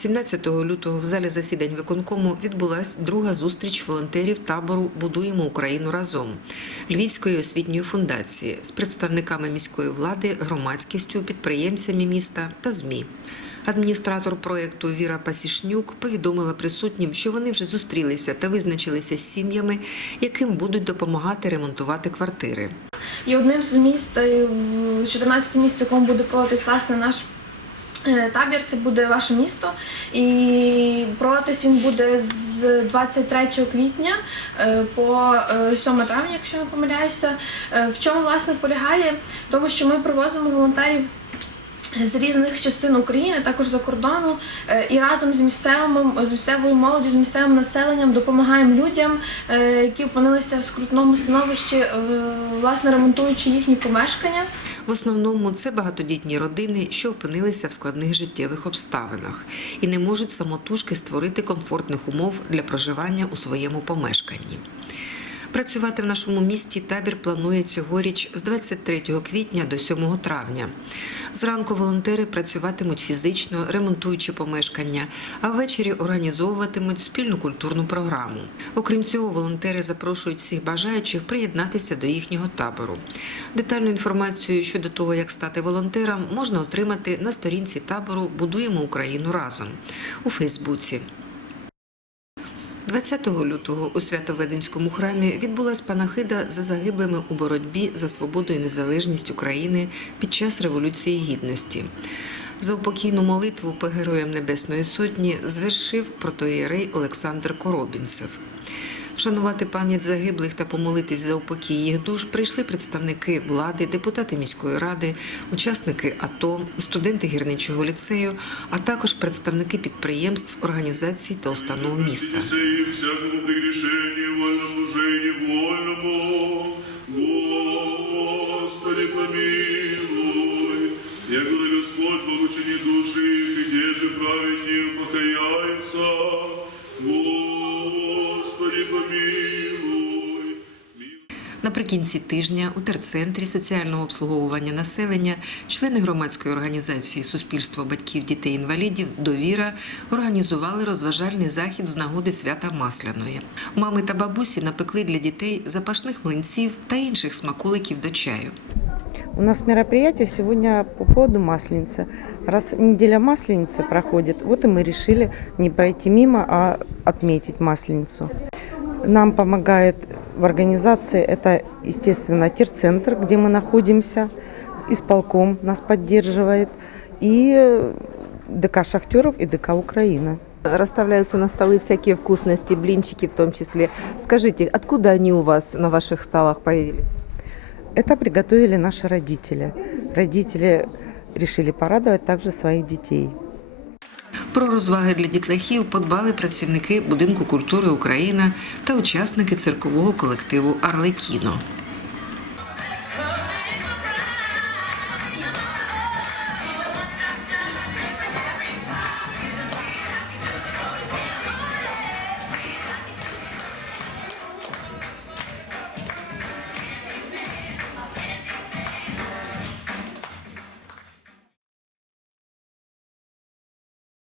17 лютого в залі засідань виконкому відбулась друга зустріч волонтерів табору Будуємо Україну разом Львівської освітньої фундації з представниками міської влади, громадськістю, підприємцями міста та ЗМІ. Адміністратор проєкту Віра Пасішнюк повідомила присутнім, що вони вже зустрілися та визначилися з сім'ями, яким будуть допомагати ремонтувати квартири. І одним з міст, е, 14 місце, якому буде проводитись власне наш е, табір, це буде ваше місто. І проводитись він буде з 23 квітня е, по е, 7 травня, якщо не помиляюся. Е, В чому власне полягає? Тому що ми привозимо волонтерів. З різних частин України, також за кордону, е, і разом з місцевими з місцевою молоддю, з місцевим населенням допомагаємо людям, е, які опинилися в скрутному становищі, е, власне ремонтуючи їхні помешкання. В основному це багатодітні родини, що опинилися в складних життєвих обставинах і не можуть самотужки створити комфортних умов для проживання у своєму помешканні. Працювати в нашому місті табір планує цьогоріч з 23 квітня до 7 травня. Зранку волонтери працюватимуть фізично, ремонтуючи помешкання, а ввечері організовуватимуть спільну культурну програму. Окрім цього, волонтери запрошують всіх бажаючих приєднатися до їхнього табору. Детальну інформацію щодо того, як стати волонтером, можна отримати на сторінці табору Будуємо Україну разом у Фейсбуці. 20 лютого у Свято-Веденському храмі відбулась панахида за загиблими у боротьбі за свободу і незалежність України під час Революції Гідності. За упокійну молитву по героям Небесної Сотні звершив протоєрей Олександр Коробінцев. Вшанувати пам'ять загиблих та помолитись за упокій їх душ прийшли представники влади, депутати міської ради, учасники АТО, студенти гірничого ліцею, а також представники підприємств, організацій та установ міста. Господь получени души где же праведнее покаяются, Наприкінці тижня у терцентрі соціального обслуговування населення члени громадської організації Суспільство батьків дітей інвалідів Довіра організували розважальний захід з нагоди свята Масляної. Мами та бабусі напекли для дітей запашних млинців та інших смаколиків до чаю. У нас мероприятие сегодня по поводу Масленицы. Раз неделя Масленицы проходит, вот и мы решили не пройти мимо, а отметить Масленицу. Нам помогает в организации это, естественно, Терцентр, где мы находимся, исполком нас поддерживает, и ДК «Шахтеров» и ДК «Украина». Расставляются на столы всякие вкусности, блинчики в том числе. Скажите, откуда они у вас на ваших столах появились? Это приготовили наши родители. Родители решили порадовать также своих детей. Про розваги для дітлахів подбали працівники будинку культури Україна та учасники циркового колективу Арлекіно.